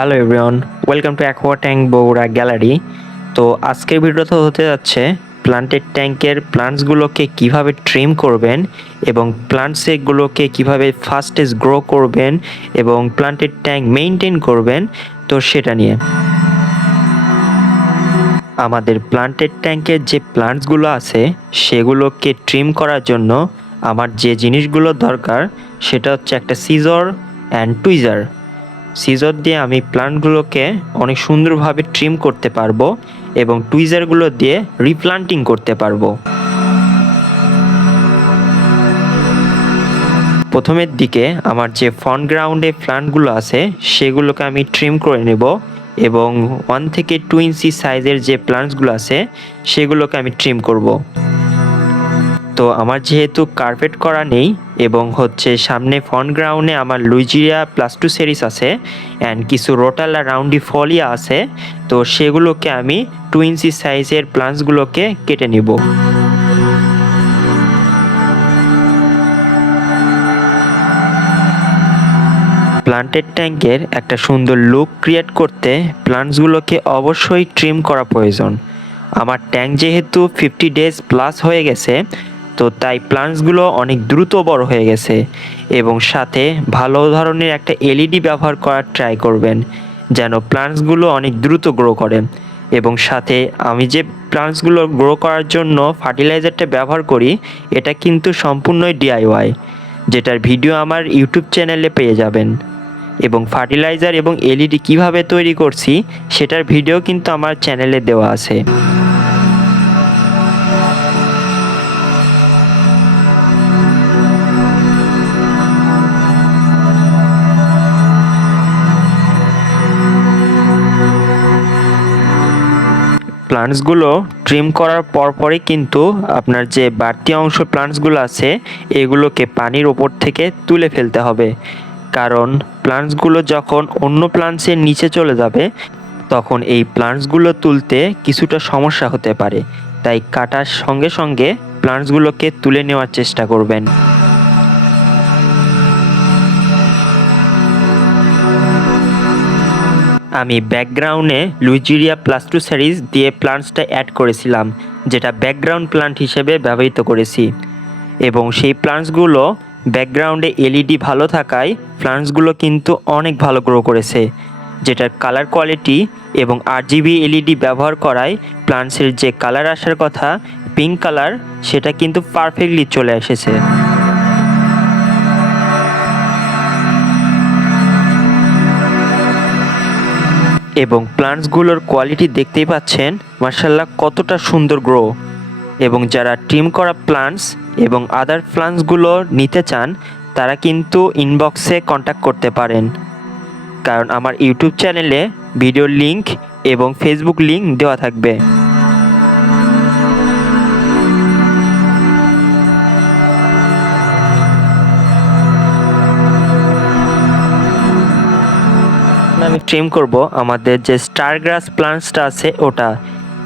Hello everyone, welcome to aqua tank Bogura gallery. তো আজকের ভিডিওতে হতে যাচ্ছে প্লান্টের ট্যাঙ্কের প্লান্টসগুলোকে কীভাবে ট্রিম করবেন এবং প্লান্টসগুলোকে কীভাবে ফাস্টেস্ট গ্রো করবেন এবং প্লান্টের ট্যাঙ্ক মেনটেন করবেন, তো সেটা নিয়ে। আমাদের প্লান্টেড ট্যাঙ্কের যে প্লান্টসগুলো আছে, সেগুলোকে ট্রিম করার জন্য আমার যে জিনিসগুলো দরকার, সেটা হচ্ছে একটা সিজর অ্যান্ড টুইজার সিজর দিয়ে আমি প্লান্টগুলোকে অনেক সুন্দরভাবে ট্রিম করতে পারব এবং টুইজারগুলো দিয়ে রিপ্লান্টিং করতে পারব। প্রথমের দিকে আমার যে ফন গ্রাউন্ডে প্লান্টগুলো আছে, সেগুলোকে আমি ট্রিম করে নেব এবং ওয়ান থেকে টু ইঞ্চি সাইজের যে প্লান্টসগুলো আছে, সেগুলোকে আমি ট্রিম করব। তো আমার যেহেতু কার্পেট করা নেই এবং হচ্ছে সামনে ফন গ্রাউন্ডে আমার লুইজিরিয়া প্লাস টু সিরিজ আছে অ্যান্ড কিছু রোটালা রাউন্ডি ফলিয়া আছে, তো সেগুলোকে আমি টু ইঞ্চি সাইজের প্লান্টসগুলোকে কেটে নিব। প্লান্টেড ট্যাঙ্কের একটা সুন্দর লুক ক্রিয়েট করতে প্লান্টসগুলোকে অবশ্যই ট্রিম করা প্রয়োজন। আমার ট্যাঙ্ক যেহেতু ফিফটি ডেজ প্লাস হয়ে গেছে তো তাই প্লান্টসগুলো অনেক দ্রুত বড় হয়ে গেছে এবং সাথে ভালো ধরনের একটা এলইডি ব্যবহার করার ট্রাই করবেন যেন প্লান্টসগুলো অনেক দ্রুত গ্রো করে। এবং সাথে আমি যে প্লান্টসগুলো গ্রো করার জন্য ফার্টিলাইজারটা ব্যবহার করি, এটা কিন্তু সম্পূর্ণই ডিআইওয়াই যেটার ভিডিও আমার ইউটিউব চ্যানেলে পেয়ে যাবেন। এবং ফার্টিলাইজার এবং এলইডি কীভাবে তৈরি করছি, সেটার ভিডিও কিন্তু আমার চ্যানেলে দেওয়া আছে। প্লান্টসগুলো ট্রিম করার পরপরই কিন্তু আপনার যে বাড়তি অংশ প্লান্টসগুলো আছে, এগুলোকে পানির ওপর থেকে তুলে ফেলতে হবে। কারণ প্লান্টসগুলো যখন অন্য প্লান্টসের নিচে চলে যাবে, তখন এই প্লান্টসগুলো তুলতে কিছুটা সমস্যা হতে পারে। তাই কাটার সঙ্গে সঙ্গে প্লান্টসগুলোকে তুলে নেওয়ার চেষ্টা করবেন। আমি ব্যাকগ্রাউন্ডে লুইজিরিয়া প্লাস টু সিরিজ দিয়ে প্লান্টসটা অ্যাড করেছিলাম, যেটা ব্যাকগ্রাউন্ড প্লান্ট হিসেবে ব্যবহৃত করেছি। এবং সেই প্লান্টসগুলো ব্যাকগ্রাউন্ডে এলইডি ভালো থাকায় প্লান্টসগুলো কিন্তু অনেক ভালো গ্রো করেছে, যেটার কালার কোয়ালিটি এবং আর জিবি এলইডি ব্যবহার করায় প্লান্টসের যে কালার আসার কথা, পিঙ্ক কালার, সেটা কিন্তু পারফেক্টলি চলে এসেছে। এবং প্লান্টসগুলোর কোয়ালিটি দেখতেই পাচ্ছেন মার্শাল্লাহ কতটা সুন্দর গ্রো। এবং যারা ট্রিম করা প্লান্টস এবং আদার প্লান্টসগুলো নিতে চান, তারা কিন্তু ইনবক্সে কন্ট্যাক্ট করতে পারেন। কারণ আমার ইউটিউব চ্যানেলে ভিডিও লিংক এবং ফেসবুক লিংক দেওয়া থাকবে। ট্রিম করব আমাদের যে স্টার গ্রাস প্লান্টসটা আছে ওটা।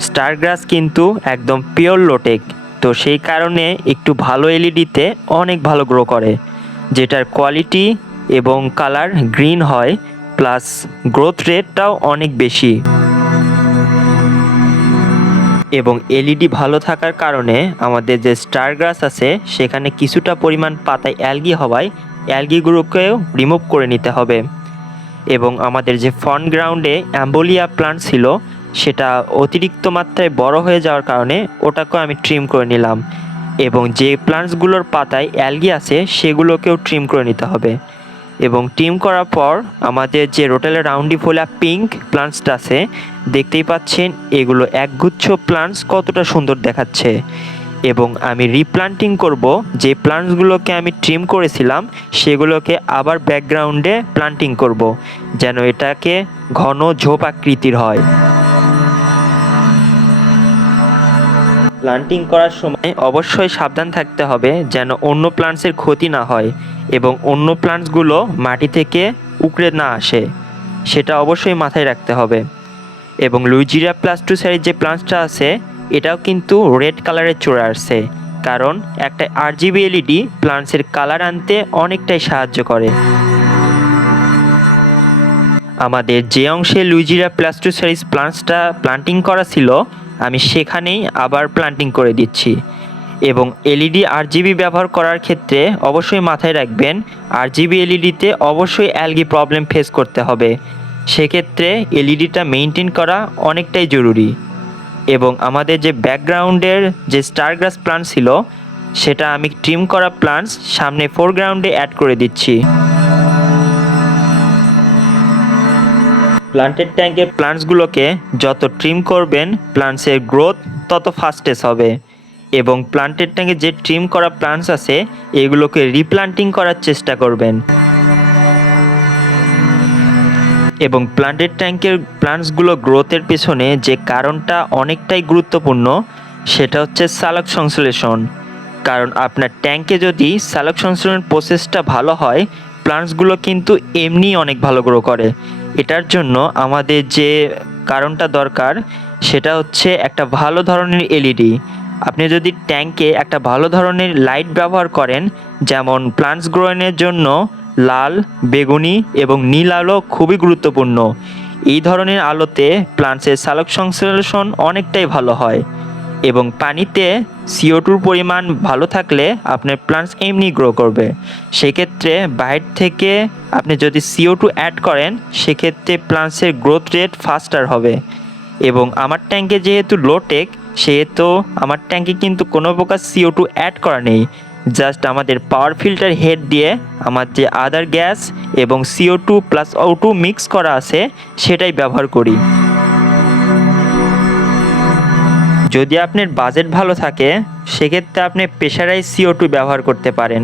স্টার গ্রাস কিন্তু একদম পিওর লোটেক তো সেই কারণে একটু ভালো এলইডিতে অনেক ভালো গ্রো করে, যেটার কোয়ালিটি এবং কালার গ্রিন হয় প্লাস গ্রোথ রেটটাও অনেক বেশি। এবং এলইডি ভালো থাকার কারণে আমাদের যে স্টার গ্রাস আছে, সেখানে কিছুটা পরিমাণ পাতায় অ্যালগি হওয়ায় অ্যালগিগুলোকেও রিমুভ করে নিতে হবে। এবং আমাদের যে ফন গ্রাউন্ডে অ্যাম্বোলিয়া প্লান্ট ছিল, সেটা অতিরিক্ত মাত্রায় বড় হয়ে যাওয়ার কারণে ওটাকেও আমি ট্রিম করে নিলাম। এবং যে প্লান্টসগুলোর পাতায় অ্যালগি আছে, সেগুলোকেও ট্রিম করে নিতে হবে। এবং ট্রিম করার পর আমাদের যে রোটেলের রাউন্ডিফোলা পিঙ্ক প্লান্টসটা আছে, দেখতেই পাচ্ছেন, এগুলো একগুচ্ছ প্লান্টস কতটা সুন্দর দেখাচ্ছে। এবং আমি রিপ্লান্টিং করব। যে প্লান্টসগুলোকে আমি ট্রিম করেছিলাম, সেগুলোকে আবার ব্যাকগ্রাউন্ডে প্লান্টিং করব, যেন এটাকে ঘন ঝোপ আকৃতির হয়। প্লান্টিং করার সময় অবশ্যই সাবধান থাকতে হবে, যেন অন্য প্লান্টসের ক্ষতি না হয় এবং অন্য প্লান্টসগুলো মাটি থেকে উকড়ে না আসে, সেটা অবশ্যই মাথায় রাখতে হবে। এবং লুইজিরা প্লাস টু সাইজের যে প্লান্টসটা আছে এটাও কিন্তু রেড কালারের চলে আসছে, কারণ একটা আর জিবি এলইডি প্লান্টসের কালার আনতে অনেকটাই সাহায্য করে। আমাদের যে অংশে লুইজিরা প্লাস্টোসারিস প্লান্টসটা প্লান্টিং করা ছিল, আমি সেখানেই আবার প্লান্টিং করে দিচ্ছি। এবং এলইডি আরজিবি ব্যবহার করার ক্ষেত্রে অবশ্যই মাথায় রাখবেন আরজিবি এলইডিতে অবশ্যই অ্যালগি প্রবলেম ফেস করতে হবে। সেক্ষেত্রে এলইডিটা মেনটেন করা অনেকটাই জরুরি। এবং আমাদের যে ব্যাকগ্রাউন্ডের যে স্টারগ্রাস প্লান্ট ছিল, সেটা আমি ট্রিম করা প্লান্টস সামনে ফোরগ্রাউন্ডে অ্যাড করে দিচ্ছি। প্লান্টের ট্যাঙ্কের প্লান্টসগুলোকে যত ট্রিম করবেন প্লান্টসের গ্রোথ তত ফাস্টেস্ট হবে। এবং প্লান্টের ট্যাঙ্কে যে ট্রিম করা প্লান্টস আছে, এগুলোকে রিপ্লান্টিং করার চেষ্টা করবেন। এবং প্লান্টের ট্যাঙ্কের প্লান্টসগুলো গ্রোথের পেছনে যে কারণটা অনেকটাই গুরুত্বপূর্ণ, সেটা হচ্ছে সালক সংশ্লেষণ। কারণ আপনার ট্যাঙ্কে যদি সালক সংশ্লেষণ প্রসেসটা ভালো হয়, প্লান্টসগুলো কিন্তু এমনি অনেক ভালো গ্রো করে। এটার জন্য আমাদের যে কারণটা দরকার, সেটা হচ্ছে একটা ভালো ধরনের এলইডি আপনি যদি ট্যাঙ্কে একটা ভালো ধরনের লাইট ব্যবহার করেন, যেমন প্লান্টস গ্রোয়েনের জন্য লাল, বেগুনি এবং নীল আলো খুবই গুরুত্বপূর্ণ। এই ধরনের আলোতে প্লান্টসের সালোক সংশ্লেষণ অনেকটাই ভালো হয় এবং পানিতে সিও টুর পরিমাণ ভালো থাকলে আপনার প্লান্টস এমনি গ্রো করবে। সেক্ষেত্রে বাইরে থেকে আপনি যদি সিও টু অ্যাড করেন, সেক্ষেত্রে প্লান্টসের গ্রোথ রেট ফাস্টার হবে। এবং আমার ট্যাঙ্কে যেহেতু লোটেক সেহেতু আমার ট্যাঙ্কে কিন্তু কোনো প্রকার সিও টু অ্যাড করা নেই। জাস্ট আমাদের পাওয়ার ফিল্টার হেড দিয়ে আমার যে আদার গ্যাস এবং C O two plus O two mix করা আছে, সেটাই ব্যবহার করি। যদি আপনার বাজেট ভালো থাকে, সেক্ষেত্রে আপনি প্রেশারাইজ সিও টু ব্যবহার করতে পারেন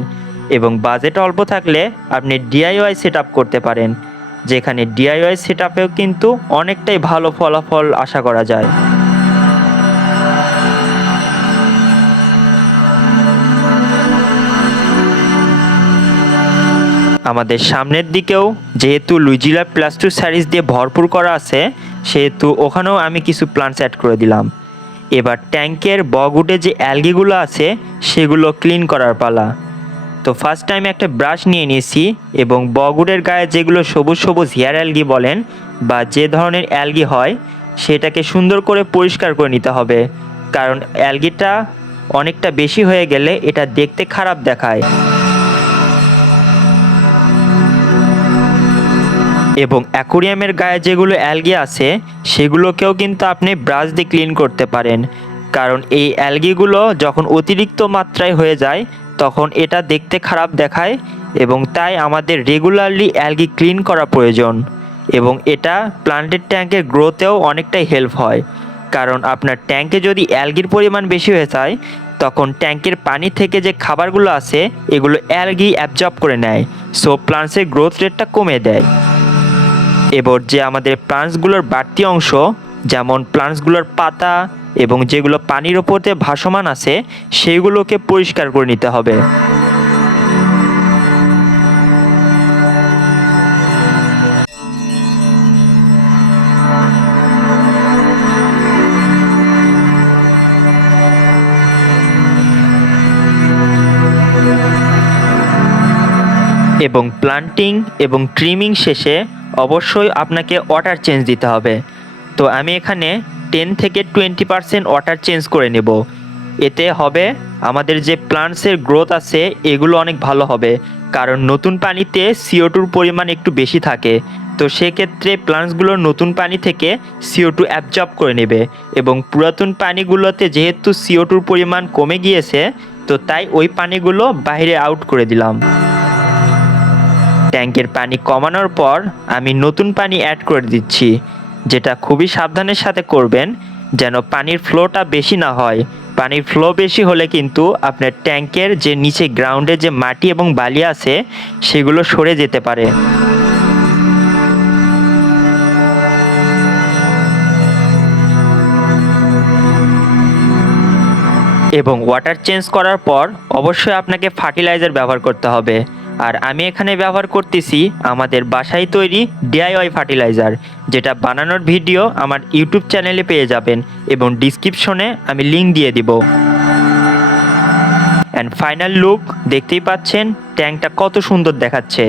এবং বাজেট অল্প থাকলে আপনি ডিআইওয়াই সেট করতে পারেন, যেখানে ডিআইওয়াই সেট কিন্তু অনেকটাই ভালো ফলাফল আশা করা যায়। আমাদের সামনের দিকেও যেহেতু লুইজিলা প্লাস্টু স্যারিস দিয়ে ভরপুর করা আছে, সেহেতু ওখানেও আমি কিছু প্লান্টস অ্যাড করে দিলাম। এবার ট্যাঙ্কের বগুডে যে অ্যালগিগুলো আছে, সেগুলো ক্লিন করার পালা। তো ফার্স্ট টাইম একটা ব্রাশ নিয়ে নিয়েছি এবং বগুডের গায়ে যেগুলো সবুজ সবুজ হেয়ার অ্যালগি বলেন বা যে ধরনের অ্যালগি হয়, সেটাকে সুন্দর করে পরিষ্কার করে নিতে হবে। কারণ অ্যালগিটা অনেকটা বেশি হয়ে গেলে এটা দেখতে খারাপ দেখায়। এবং অ্যাকোরিয়ামের গায়ে যেগুলো অ্যালগি আছে, সেগুলোকেও কিন্তু আপনি ব্রাশ দিয়ে ক্লিন করতে পারেন। কারণ এই অ্যালগিগুলো যখন অতিরিক্ত মাত্রায় হয়ে যায়, তখন এটা দেখতে খারাপ দেখায় এবং তাই আমাদের রেগুলারলি অ্যালগি ক্লিন করা প্রয়োজন। এবং এটা প্লান্টের ট্যাঙ্কের গ্রোথেও অনেকটাই হেল্প হয়। কারণ আপনার ট্যাঙ্কে যদি অ্যালগির পরিমাণ বেশি হয়ে যায়, তখন ট্যাঙ্কের পানি থেকে যে খাবারগুলো আছে, এগুলো অ্যালগি অ্যাবজর্ব করে নেয়। সো প্লান্টসের গ্রোথ রেটটা কমে দেয়। এবার যে আমাদের প্লান্টসগুলোর বাড়তি অংশ, যেমন প্লান্টসগুলোর পাতা এবং যেগুলো পানির ওপরতে ভাসমান আছে, সেইগুলোকে পরিষ্কার করে নিতে হবে। এবং প্লান্টিং এবং ট্রিমিং শেষে অবশ্যই আপনাকে ওয়াটার চেঞ্জ দিতে হবে। তো আমি এখানে টেন থেকে টোয়েন্টি পারসেন্ট ওয়াটার চেঞ্জ করে নেব। এতে হবে আমাদের যে প্লান্টসের গ্রোথ আছে, এগুলো অনেক ভালো হবে। কারণ নতুন পানিতে সিও টুর পরিমাণ একটু বেশি থাকে। তো সেক্ষেত্রে প্লান্টসগুলো নতুন পানি থেকে সিও টু অ্যাবজর্ব করে নেবে এবং পুরাতন পানিগুলোতে যেহেতু সিও টুর পরিমাণ কমে গিয়েছে, তো তাই ওই পানিগুলো বাইরে আউট করে দিলাম। ট্যাঙ্কের পানি কমানোর পর আমি নতুন পানি অ্যাড করে দিচ্ছি, যেটা খুবই সাবধানের সাথে করবেন যেন পানির ফ্লোটা বেশি না হয়। পানির ফ্লো বেশি হলে কিন্তু আপনার ট্যাঙ্কের যে নিচে গ্রাউন্ডে যে মাটি এবং বালি আছে, সেগুলো সরে যেতে পারে। এবং ওয়াটার চেঞ্জ করার পর অবশ্যই আপনাকে ফার্টিলাইজার ব্যবহার করতে হবে। আর আমি এখানে ব্যবহার করতেছি আমাদের বাসায় তৈরি ডিআইওয়াই ফার্টিলাইজার, যেটা বানানোর ভিডিও আমার ইউটিউব চ্যানেলে পেয়ে যাবেন এবং ডিসক্রিপশনে আমি লিংক দিয়ে দিব। অ্যান্ড ফাইনাল লুক দেখতেই পাচ্ছেন, ট্যাঙ্কটা কত সুন্দর দেখাচ্ছে।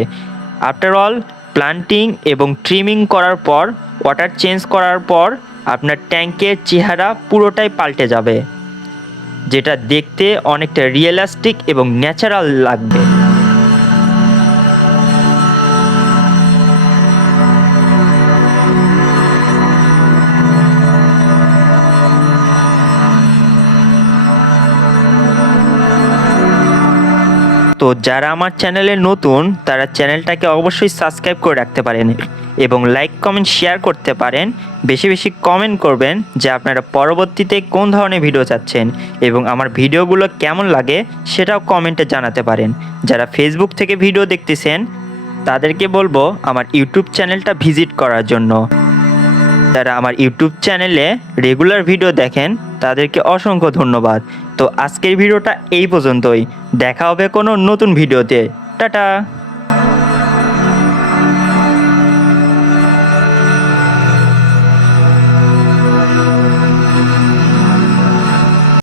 আফটার অল প্লান্টিং এবং ট্রিমিং করার পর ওয়াটার চেঞ্জ করার পর, আপনার ট্যাঙ্কের চেহারা পুরোটাই পাল্টে যাবে, যেটা দেখতে অনেকটা রিয়েলাস্টিক এবং ন্যাচারাল লাগবে। তো যারা আমার চ্যানেলে নতুন, তারা চ্যানেলটাকে অবশ্যই সাবস্ক্রাইব করে রাখতে পারেন এবং লাইক, কমেন্ট, শেয়ার করতে পারেন। বেশি বেশি কমেন্ট করবেন যে আপনারা পরবর্তীতে কোন ধরনের ভিডিও চাচ্ছেন এবং আমার ভিডিওগুলো কেমন লাগে সেটাও কমেন্টে জানাতে পারেন। যারা ফেসবুক থেকে ভিডিও দেখতেছেন, তাদেরকে বলব আমার ইউটিউব চ্যানেলটা ভিজিট করার জন্য। যারা আমার ইউটিউব চ্যানেলে রেগুলার ভিডিও দেখেন তাদেরকে অসংখ্য ধন্যবাদ। তো আজকের ভিডিওটা এই পর্যন্তই। দেখা হবে কোনো নতুন ভিডিওতে। টাটা!